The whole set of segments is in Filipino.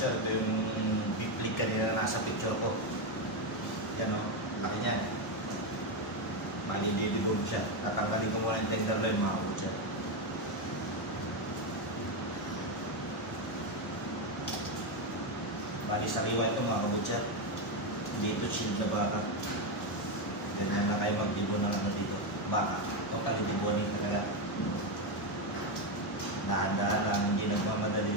butcher. Ito yung biplig kanina na nasa picture ko. Yan o, laki niyan. Malilibog siya. Tatanggalin ko muna yung tenderloin mga butcher. Bali sariwa ito mga butcher. Dito shield na baka. Ganyan na kayo magdibo ng ano dito. Baka. Ito kalidibuanin na kaya. Dahan-dahan lang, hindi nagmamadali.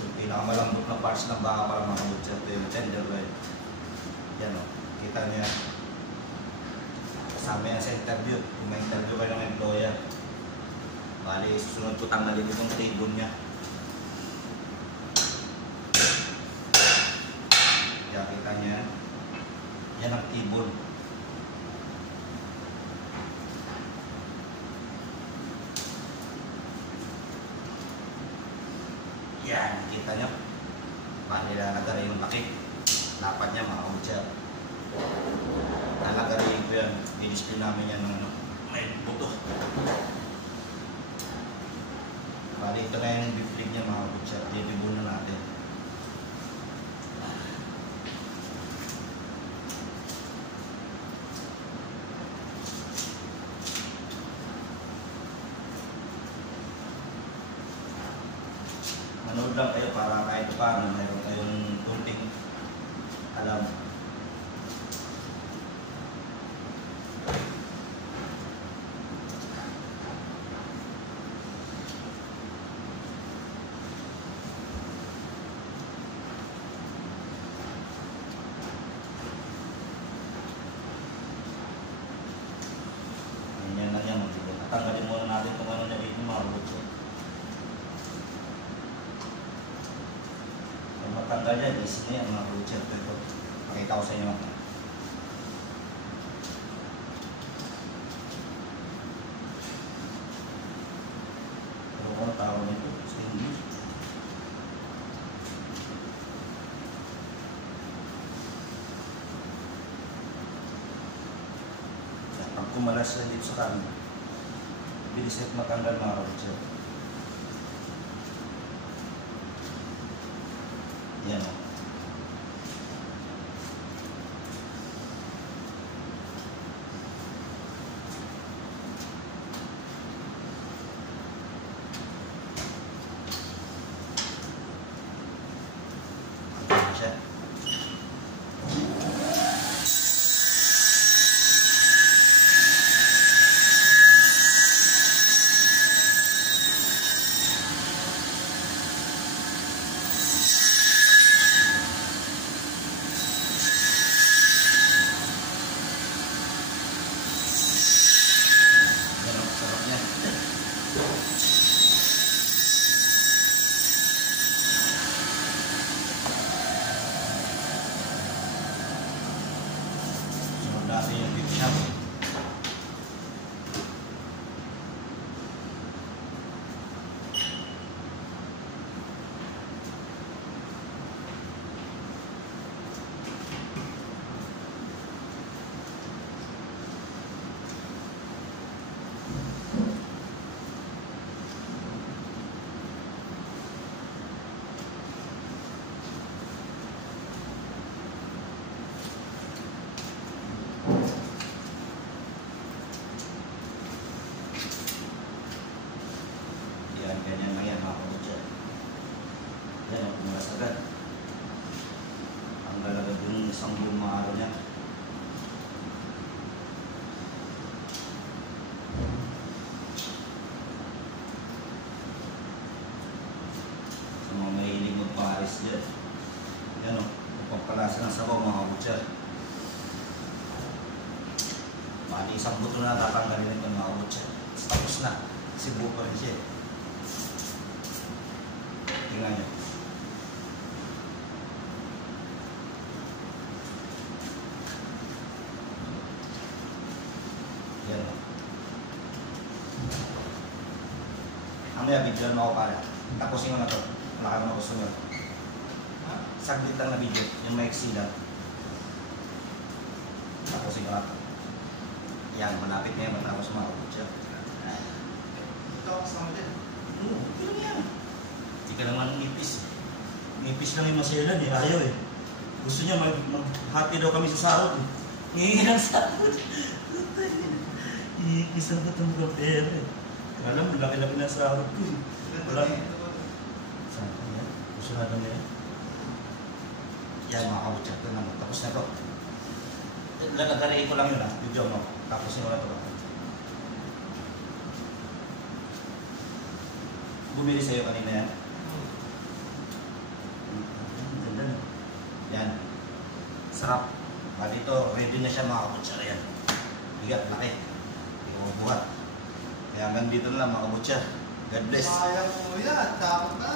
Yung pinakamalambot na parts ng baka para mga butcher. Ito yung tenderloin. Yan o, kita niya. Kasama yan sa interview. Kung may interview kayo ng employer. Bali, susunod ko tanggalin itong table niya. Kita niya, yan ang table. Yan, kita niya. Nalagari yung laki. Dapat niya mga butcher. Nalagari ko yan. I-display namin yan ng ano, may buto. Bali, ito na yung biflig niya mga butcher. Dibibunan natin. Manood lang kayo para kahit paano mayroon kayong kunting alam. Ganyan na yan. Tanggalin muna natin kung ano na dito mga butcher. Matanggal yan, easy na yan mga butcher. Ito, pakita ko sa inyo. Pero kung tawag nito sa English. Pag kumalas na dito sa kanin, bilis at matanggal mga butcher. Yan o. Ayan siya. Natin yung big shop. Ganyan lang yan mga butcher. Yan o, kumulas agad. Ang galagad yung isang buong maaro niya. Sa mga mahilig magparis dyan. Yan o, pagpalasa ng sabaw mga butcher. Bali isang buto na tatanggalin ito mga butcher. Tapos na, kasi buo pa rin siya. Tingnan nyo. Yan o. Ang may video mo ako pala. Tapusin mo na ito. Wala ka naman gusto nyo. saglit lang na video, yung maiksi lang. Tapusin ko natin. Yan, malapit na yan matapos makabot siya. Ito ako kasama din. Oo, pero yan. Hindi ka naman nipis. Nipis lang yung maselan eh, ayaw eh. Gusto niya maghati daw kami sa sahod eh. Ngayon ang sahod. Iipisan ko itong pera eh. Alam mo, laki-laki na sahod ko eh. Wala. Saan ka yan? Gusto na lang yan. Yan, makakabot siya. Ito naman. Tapos na ito. Nagkalain ko lang yun ah. Video mo. Tapos yun na ito. Bumili sa'yo kanina yan. Ganda na. Yan. Sarap. Bali ito, ready na siya makakabot siya. Yan. Bigat, laki. Hindi ko mabuhat. Kaya hanggang dito na lang makakabot siya. God bless. Sayang mo yan. Dapat na.